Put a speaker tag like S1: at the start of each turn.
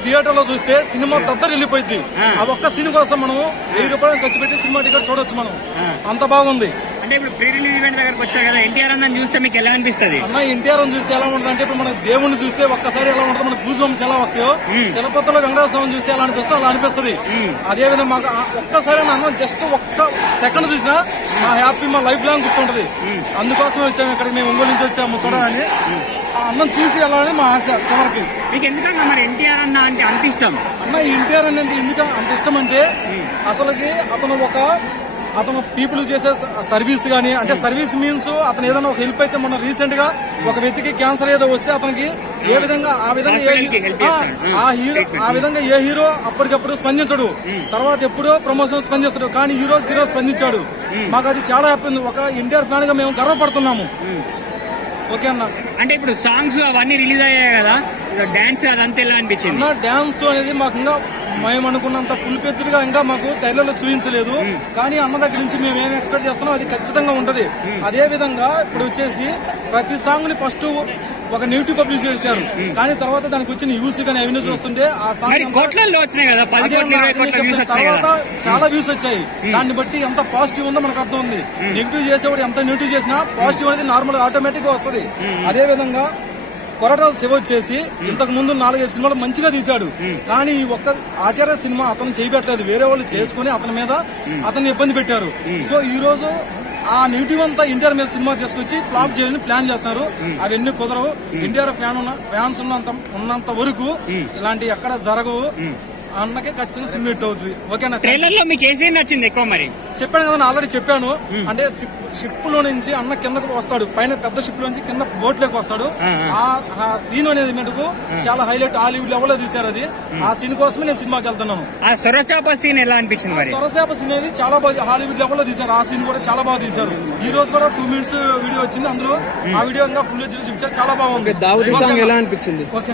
S1: థియేటర్లో చూస్తే సినిమా దద్దరు వెళ్ళిపోయింది
S2: ఆ.
S1: ఒక్క సీన్ కోసం మనం వెయ్యి రూపాయలు ఖర్చు పెట్టి సినిమా టికెట్ చూడొచ్చు మనం. అంత బాగుంది
S2: అంటే ఇప్పుడు ప్రీ రిలీజ్ ఈవెంట్ దగ్గరకు వచ్చారు కదా ఎన్టీఆర్ అన్న చూస్తే మీకు ఎలా అనిపిస్తుంది
S1: అన్న ఎన్టీఆర్ చూస్తే ఎలా ఉంటుంది అంటే ఇప్పుడు మన దేవుణ్ణి చూస్తే ఒక్కసారి ఎలా ఉంటుంది మన గూజ్ బంప్స్ ఎలా వస్తాయో. తిరుపతిలో వెంకటేశ్వర చూస్తే ఎలా అనిపిస్తే అలా అనిపిస్తుంది. అదే విధంగా మాకు ఒక్కసారి అన్నం జస్ట్ ఒక్క సెకండ్ చూసినా మా హ్యాపీ మా లైఫ్ లాంగ్ గుర్తుంటది. అందుకోసమే వచ్చాము ఇక్కడ మేము ఒంగోలు నుంచి వచ్చాము చూడాలని అన్నం చూసి వెళ్ళాలని మా ఆశ చివరికి.
S2: మీకు ఎందుకన్నా మరి ఎన్టీఆర్ అన్న అంటే అంత ఇష్టం?
S1: అన్న ఎన్టీఆర్ అంటే ఎందుకు అంత ఇష్టం అంటే అసలుకి అతను ఒక అతను పీపుల్ చేసే సర్వీస్ గానీ అంటే సర్వీస్ మీన్స్ అతను ఏదైనా ఒక హెల్ప్ అయితే మొన్న రీసెంట్గా ఒక వ్యక్తికి క్యాన్సర్ ఏదో వస్తే అతనికి ఏ విధంగా ఆ విధంగా. ఆ హీరో ఆ విధంగా ఏ హీరో అప్పటికప్పుడు స్పందించడు. తర్వాత ఎప్పుడో ప్రమోషన్ స్పందిస్తాడు. కానీ ఈ రోజు ఈ రోజు స్పందించాడు. మాకు అది చాలా హ్యాపీ ఉంది. ఒక ఎన్టీఆర్ ఫ్యాన్గా మేము గర్వపడుతున్నాము. ఓకే అన్న.
S2: అంటే ఇప్పుడు సాంగ్స్ అవన్నీ రిలీజ్ అయ్యాయి కదా డాన్స్ అదంతా ఎలా అనిపించింది?
S1: అన్న డాన్స్ అనేది మాకు ఇంకా మేము అనుకున్నంత ఫుల్ పెచ్చుడ్గా ఇంకా మాకు టైలర్లో చూపించలేదు. కానీ అన్న దగ్గర నుంచి మేము ఏం ఎక్స్పెక్ట్ చేస్తున్నాం అది ఖచ్చితంగా ఉంటది. అదే విధంగా ఇప్పుడు వచ్చేసి ప్రతి సాంగ్ని ఫస్ట్ ఒక నెగిటివ్ పబ్లిష్ చేశారు. కానీ తర్వాత దానికి వచ్చిన యూస్ కానీ అవినీస్ వస్తుంటే ఆ తర్వాత చాలా వ్యూస్ వచ్చాయి. దాన్ని బట్టి ఎంత పాజిటివ్ ఉందో మనకు అర్థం ఉంది నెగిటివ్ చేసేవాడు ఎంత నెగిటివ్ చేసినా పాజిటివ్ అనేది నార్మల్ ఆటోమేటిక్గా వస్తుంది. అదే విధంగా కొరటాల శివ వచ్చేసి ఇంతకు ముందు నాలుగైదు సినిమాలు మంచిగా తీశాడు. కానీ ఈ ఒక్క ఆచార్య సినిమా అతను చేయబెట్టలేదు. వేరే వాళ్ళు చేసుకుని అతని మీద అతన్ని ఇబ్బంది పెట్టారు. సో ఈ రోజు ఆ నెగిటివ్ అంతా ఎన్టీఆర్ మీద సినిమా తీసుకొచ్చి ఫ్లాప్ చేయాలని ప్లాన్ చేస్తున్నారు అవన్నీ కుదరవు. ఎన్టీఆర్ ఫ్యాన్ ఉన్న ఫ్యాన్స్ ఉన్నంత ఉన్నంత వరకు ఇలాంటి ఎక్కడ జరగవు. అన్నకే ఖచ్చితంగా సినిమా హిట్ అవుతుంది ఓకేనా?
S2: ట్రైలర్లో మీకు ఏ సీన్ నచ్చింది ఎక్కువ మరి?
S1: చెప్పాను కదా ఆల్రెడీ చెప్పాను. అంటే షిప్లో నుంచి అన్న కిందకు వస్తాడు. పైన పెద్ద షిప్ నుంచి కింద బోట్లోకి వస్తాడు.
S2: ఆ,
S1: సీన్ అనేది మటుకు చాలా హైలైట్ హాలీవుడ్ లెవెల్లో తీశారు అది. ఆ సీన్ కోసమే నేను సినిమాకి వెళ్తున్నాను.
S2: ఆ సొరచాప సీన్ ఎలా అనిపించింది మరి?
S1: సొరసేప సీన్ అనేది చాలా బాగా హాలీవుడ్ లెవెల్లో తీశారు. ఆ సీన్ కూడా చాలా బాగా తీశారు. ఈ రోజు కూడా టూ మినిట్స్ వీడియో వచ్చింది అందులో. ఆ వీడియో ఇంకా ఫుల్ చూపించారు. చాలా బాగుంది.
S3: ఎలా అనిపించింది?
S1: ఓకే.